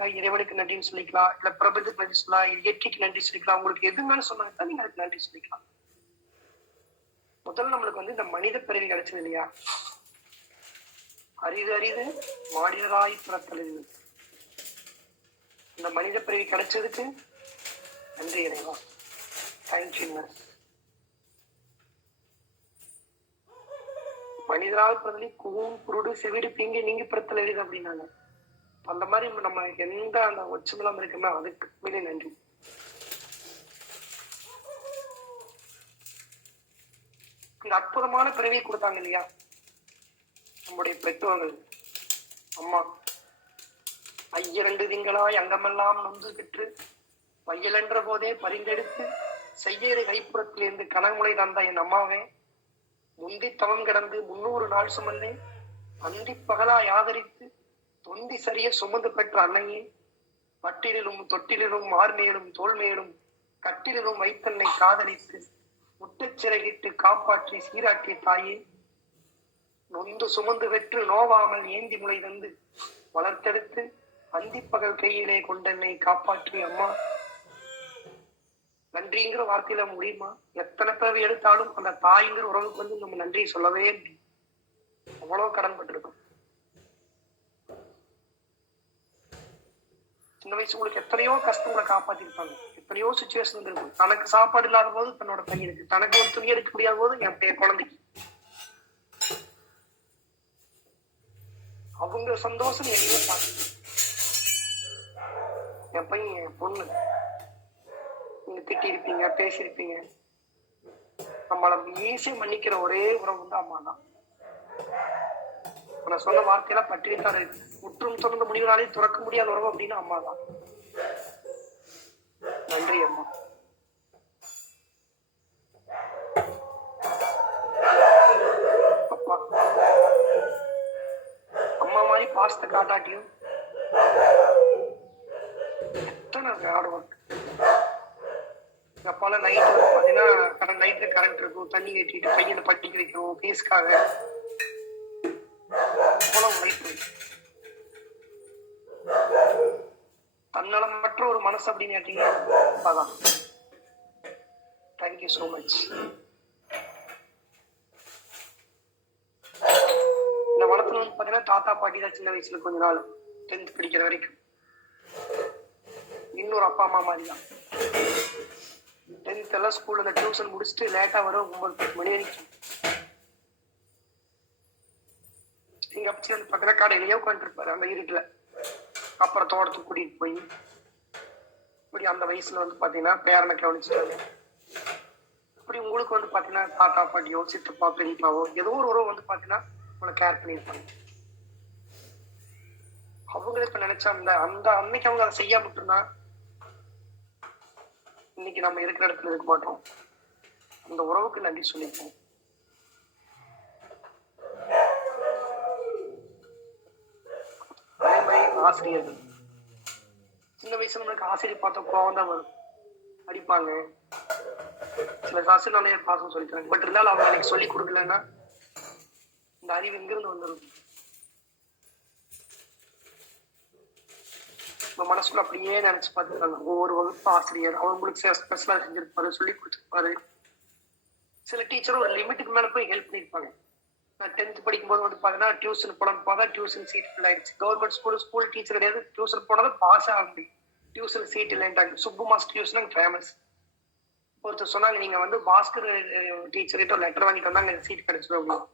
சொல்லிக்கலாம், இறைவனுக்கு நன்றின்னு சொல்லிக்கலாம், இல்ல பிரபஞ்சத்துக்கு நன்றி சொல்லலாம், இயற்கைக்கு நன்றி சொல்லிக்கலாம். உங்களுக்கு எதுனாலும் சொன்னாங்க நீங்க அதுக்கு நன்றி சொல்லிக்கலாம். முதல்ல நம்மளுக்கு வந்து இந்த மனித பிறவி கிடைச்சது இல்லையா, அரிது அரிது மாநிலராய் பிறத்தல். இந்த மனித பிறவி கிடைச்சதுக்கு நன்றி இறைவா, தேங்க்யூங்க. மனிதராக பிறந்தலி கூம் குருடு செவிடு பீங்கி நீங்க பிறத்தல் எழுது அப்படின்னாங்க. அந்த மாதிரி நம்ம எந்த அந்த ஒச்சமெல்லாம் இருக்குன்னா அதுக்கு மேலே நன்றி. இந்த அற்புதமான பிறவியை கொடுத்தாங்க இல்லையா நம்முடைய பெற்றோர்கள். அம்மா ஐயரண்டு திங்களாய் அங்கமெல்லாம் நொந்து பெற்று வையலென்ற போதே பரிந்தெடுத்து செய்யறு கைப்புறத்திலிருந்து கனமுலை தந்த என் அம்மாவே, முந்தி தவம் கிடந்து 300 நாள் சுமந்தே அந்தி பகலாய் ஆதரித்து தொந்தி சரிய சுமந்து பெற்ற அன்னையே, பட்டிலும் தொட்டிலும் மார்மேலும் தோல்மேலும் கட்டிலும் வைத்தன்னை காதலித்து முட்டச்சிறகிட்டு காப்பாற்றி சீராட்டிய தாயே, நொந்து சுமந்து பெற்று நோவாமல் ஏந்தி முளை தந்து வளர்த்தெடுத்து அந்திப்பகல் கையிலே கொண்டென்னை காப்பாற்றி அம்மா. நன்றிங்கிற வார்த்தையில முடியுமா? எத்தனை பேர் எடுத்தாலும் அந்த தாய்ங்கிற உறவுக்கு வந்து நம்ம நன்றி சொல்லவே முடியும். அவ்வளவு கடன்பட்டிருக்கும். சின்ன வயசு உங்களுக்கு எத்தனையோ கஷ்டங்களை காப்பாத்திருப்பாங்க, எத்தனையோ சுச்சுவேஷன் இருக்கும். தனக்கு சாப்பாடு இல்லாத போது தன்னோட பையனுக்கு, தனக்கு ஒரு துணி எடுக்க முடியாத போது என் குழந்தைக்கு. அவங்க சந்தோஷம் எங்கேயும் பார்த்து என் பையன் என் பொண்ணு நீங்க திட்டி இருப்பீங்க, பேசியிருப்பீங்க. நம்மள ஈஸியா மன்னிக்கிற ஒரே உறவு வந்து அம்மா தான். நான் சொன்ன வார்த்தையெல்லாம் பட்டியல்தான் இருக்கு. முற்றும் தொடர்ந்து முடிவுனாலே துறக்க முடியாத உறவு அப்படின்னு அம்மா தான். நன்றி அம்மா. அப்பா அம்மா மாதிரி பாசத்தை காட்டாட்டியும் எத்தனை ஹார்ட் ஒர்க். அப்பால நைட் வந்து பாத்தீங்கன்னா நைட்ல கரண்ட் இருக்கும், தண்ணி கட்டிட்டு பையனை படிக்க வைக்கணும் ஃபீஸ்க்காக. தன்னலமற்ற ஒரு மனசு அப்படின்னு கேட்டீங்கன்னா அதான். Thank you so much. இந்த வளத்துல வந்து பாத்தீங்கன்னா தாத்தா பாட்டி தான் சின்ன வயசுல கொஞ்ச நாள் 10th படிக்கிற வரைக்கும். இன்னொரு அப்பா அம்மா மாதிரி தான். 10th எல்லாம் ஸ்கூல்ல டியூஷன் முடிச்சுட்டு லேட்டா வரும், 9 மணி வரைக்கும். எங்க அப்பச்சி வந்து பாத்தீங்கன்னா கடையிலேயே உட்காந்துருப்பாரு அந்த இருட்டுல. அப்புறம் தோட்டத்துக்கு கூட்டிட்டு போய் இப்படி அந்த வயசுல வந்து பாத்தீங்கன்னா பேரனை கவனிச்சுட்டாங்க. இப்படி உங்களுக்கு வந்து பாத்தீங்கன்னா தாத்தா பாட்டியோ சித்தப்பா பெரியப்பாவோ ஏதோ ஒரு உறவு வந்து பாத்தீங்கன்னா உங்களை கேர் பண்ணியிருப்பாங்க. அவங்களே இப்ப நினைச்சா அந்த அன்னைக்கு அவங்க அதை செய்யாம விட்டுருந்தா இன்னைக்கு நம்ம இருக்கிற இடத்துல இருக்க மாட்டோம். அந்த உறவுக்கு நன்றி சொல்லிப்போம். அதே மாதிரி ஆசிரியர்கள். சின்ன வயசுல நம்மளுக்கு ஆசிரியர் பார்த்த கோவம் தான் வரும், அடிப்பாங்க. சில ஆசிரியர் நிறைய பாசம் சொல்லிக்கிறாங்க. பட் இருந்தாலும் அவங்க எனக்கு சொல்லி கொடுக்கலன்னா இந்த அறிவு எங்கிருந்து வந்துடும்? மனசுல அப்படியே நினைச்சு பார்த்துருக்காங்க. ஒவ்வொரு வகுப்பு ஆசிரியர் அவங்களுக்கு ஸ்பெஷலா செஞ்சிருப்பாரு, சொல்லி கொடுத்துருப்பாரு. சில டீச்சரும் ஒரு லிமிட்டுக்கு மேல போய் ஹெல்ப் பண்ணிருப்பாங்க. நான் 10th படிக்கும் போது வந்து பாத்தீங்கன்னா டியூஷன் போனது பார்த்தா டியூஷன் சீட் ஃபுல் ஆயிடுச்சு. கவர்மெண்ட் ஸ்கூல் டீச்சர் கிடையாது, டியூஷன் போனது பாஸ் ஆக முடியும், டியூஷன் சீட் இல்லைன்ட்டாங்க. Subbu master tuition famous. ஒருத்தர் சொன்னாங்க நீங்க வந்து பாஸ்கர் டீச்சர் கிட்ட லெட்டர் வாங்கிட்டு வந்தாங்க சீட் கிடைச்சிடும் அப்படின்னு.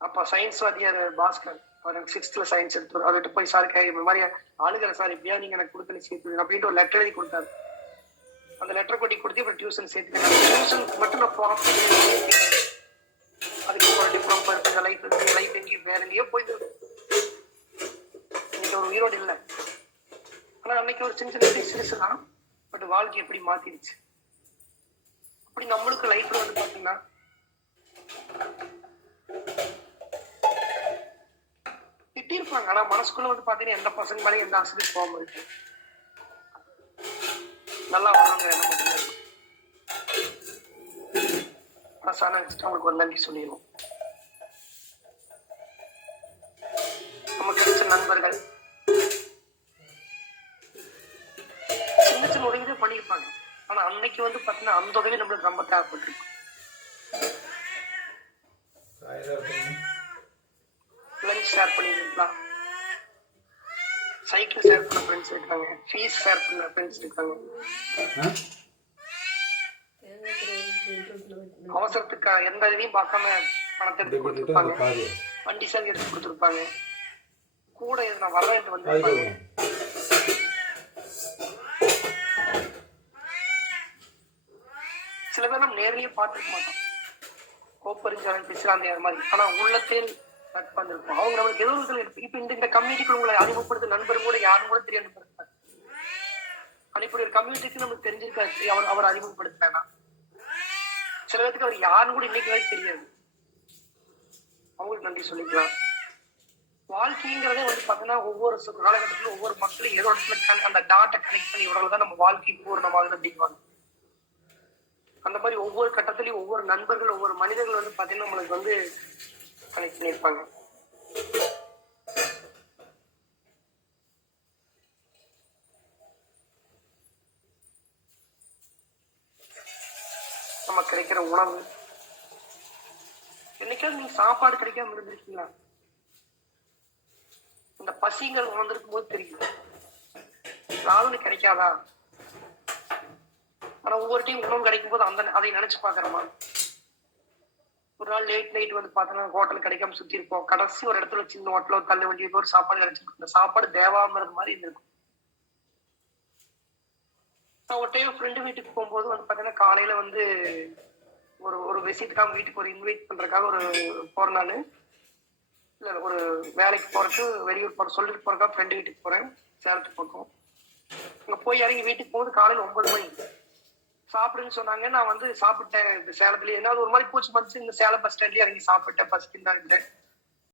அப்ப சயின்ஸ் வாத்தியார் பாஸ்கர் அவர் 6th சயின்ஸ் எடுத்து அவர்கிட்ட போய் சார் இந்த மாதிரி ஆளுகிற சார் எப்படியா நீங்க எனக்கு கொடுத்து சேர்த்து அப்படின்ட்டு ஒரு லெட்டர் எழுதி கொடுத்தாரு. அந்த லெட்டர் கொட்டி கொடுத்து இப்ப டியூஷன் சேர்த்துக்கிறாங்க. டியூஷனுக்கு மட்டும் நான் போறோம். அதுக்கு ஒரு டிப்ளமா இருக்கு, லைஃப் இருக்கு, லைஃப் எங்கேயும் வேற எங்கேயோ போயிட்டு இன்னைக்கு ஒரு உயிரோடு இல்லை. ஆனா அன்னைக்கு ஒரு சின்ன சின்ன சிறுசு தான், பட் வாழ்க்கை எப்படி மாத்திருச்சு. அப்படி நம்மளுக்கு லைஃப்ல வந்து பாத்தீங்கன்னா திட்டிருப்பாங்க. ஆனா மனசுக்குள்ள வந்து பாத்தீங்கன்னா எந்த பசங்க மேலே எந்த ஆசிரியர் போகாம இருக்கு. நல்லா வளர்ந்து என்ன மட்டும் இருக்கும். அவங்களுக்கு ஒரு நன்றி சொல்லிடுவோம். நம்ம கிடைச்ச நண்பர்கள், அன்னைக்கு வந்து பாத்தீங்கன்னா அந்த உதவி நம்மளுக்கு ரொம்ப தேவைப்பட்டிருக்கும். லஞ்ச் ஷேர் பண்ணிருக்கலாம், சைக்கிள் ஷேர் பண்ண ஃப்ரெண்ட்ஸ் இருக்காங்க, ஃபீஸ் ஷேர் பண்ண ஃப்ரெண்ட்ஸ் இருக்காங்க, அவசரத்துக்கு எந்த இதையும் பார்க்காம பணத்தை எடுத்து கொடுத்துருப்பாங்க, வண்டி சாவி எடுத்து கொடுத்துருப்பாங்க, கூட நான் வரேன் வந்திருப்பாங்க. சில பேர் நம்ம நேர்லயே பார்த்துருக்க மாட்டோம், கோப்பறிஞ்சாலும் பேசுறாங்க மாதிரி, ஆனா உள்ளத்தில் நட்பாந்திருக்கும். அவங்க நம்மளுக்கு ஏதோ ஒரு இப்ப இந்த கம்யூனிட்டிக்கு உங்களை அறிமுகப்படுத்த நண்பர் கூட யாரும் கூட தெரியாது. ஆனா இப்படி ஒரு கம்யூனிட்டிக்கு நமக்கு தெரிஞ்சிருக்காரு, அவர் அறிமுகப்படுத்தினா சில பேருக்கு அவர் யாருன்னு கூட இன்னைக்கு வரைக்கும் தெரியாது. அவங்களுக்கு நன்றி சொல்லிக்கலாம். வாழ்க்கைங்கிறதே வந்து பாத்தீங்கன்னா ஒவ்வொரு காலகட்டத்திலும் ஒவ்வொரு மக்களும் ஏதோ இடத்துல அந்த டாட்டை கனெக்ட் பண்ணி விடுறதுதான் நம்ம வாழ்க்கை பூர்ணமாகுது அப்படிங்குவாங்க. அந்த மாதிரி ஒவ்வொரு கட்டத்திலையும் ஒவ்வொரு நண்பர்கள் ஒவ்வொரு மனிதர்கள் வந்து பாத்தீங்கன்னா நம்மளுக்கு வந்து கனெக்ட் பண்ணியிருப்பாங்க. நம்ம கிடைக்கிற உணவு, என்னைக்காவது நீங்க சாப்பாடு கிடைக்காம இருந்திருக்கீங்களா? இந்த பசிங்கள் உணர்ந்திருக்கும் போது தெரியும் நாளும் கிடைக்காதா. ஆனா ஒவ்வொரு டைம் உணவு கிடைக்கும் போது அதை நினைச்சு பாக்குறோமா? ஒரு நாள் லேட் நைட் வந்து பாத்தீங்கன்னா ஹோட்டல் கிடைக்காம சுத்தி இருப்போம், கடைசி ஒரு இடத்துல சின்ன ஹோட்டலோ தள்ள வண்டியோ ஒரு சாப்பாடு கிடைச்சிருக்கும். இந்த சாப்பாடு தேவாமிரது மாதிரி இருந்திருக்கும். நான் ஒரு டைம் ஃப்ரெண்டு வீட்டுக்கு போகும்போது வந்து பாத்தீங்கன்னா காலையில வந்து ஒரு விசிட்டுக்காக வீட்டுக்கு ஒரு இன்வைட் பண்றதுக்காக ஒரு போறேன். நானு இல்ல ஒரு வேலைக்கு போறதுக்கு வெளியூர் போற சொல்லிட்டு போறதுக்காக ஃப்ரெண்டு வீட்டுக்கு போறேன், சேலத்துக்கு பக்கம். அங்க போய் இறங்கி வீட்டுக்கு போகும்போது காலையில 9 மணி சாப்பிடுன்னு சொன்னாங்க. நான் வந்து சாப்பிட்டேன். இந்த சேலத்துலயே ஏதாவது ஒரு மாதிரி பூச்சி மதிச்சு இந்த சேலம் பஸ் ஸ்டாண்ட்லயே இறங்கி சாப்பிட்டேன், பசிக்குன்னு தான் இருந்தேன்.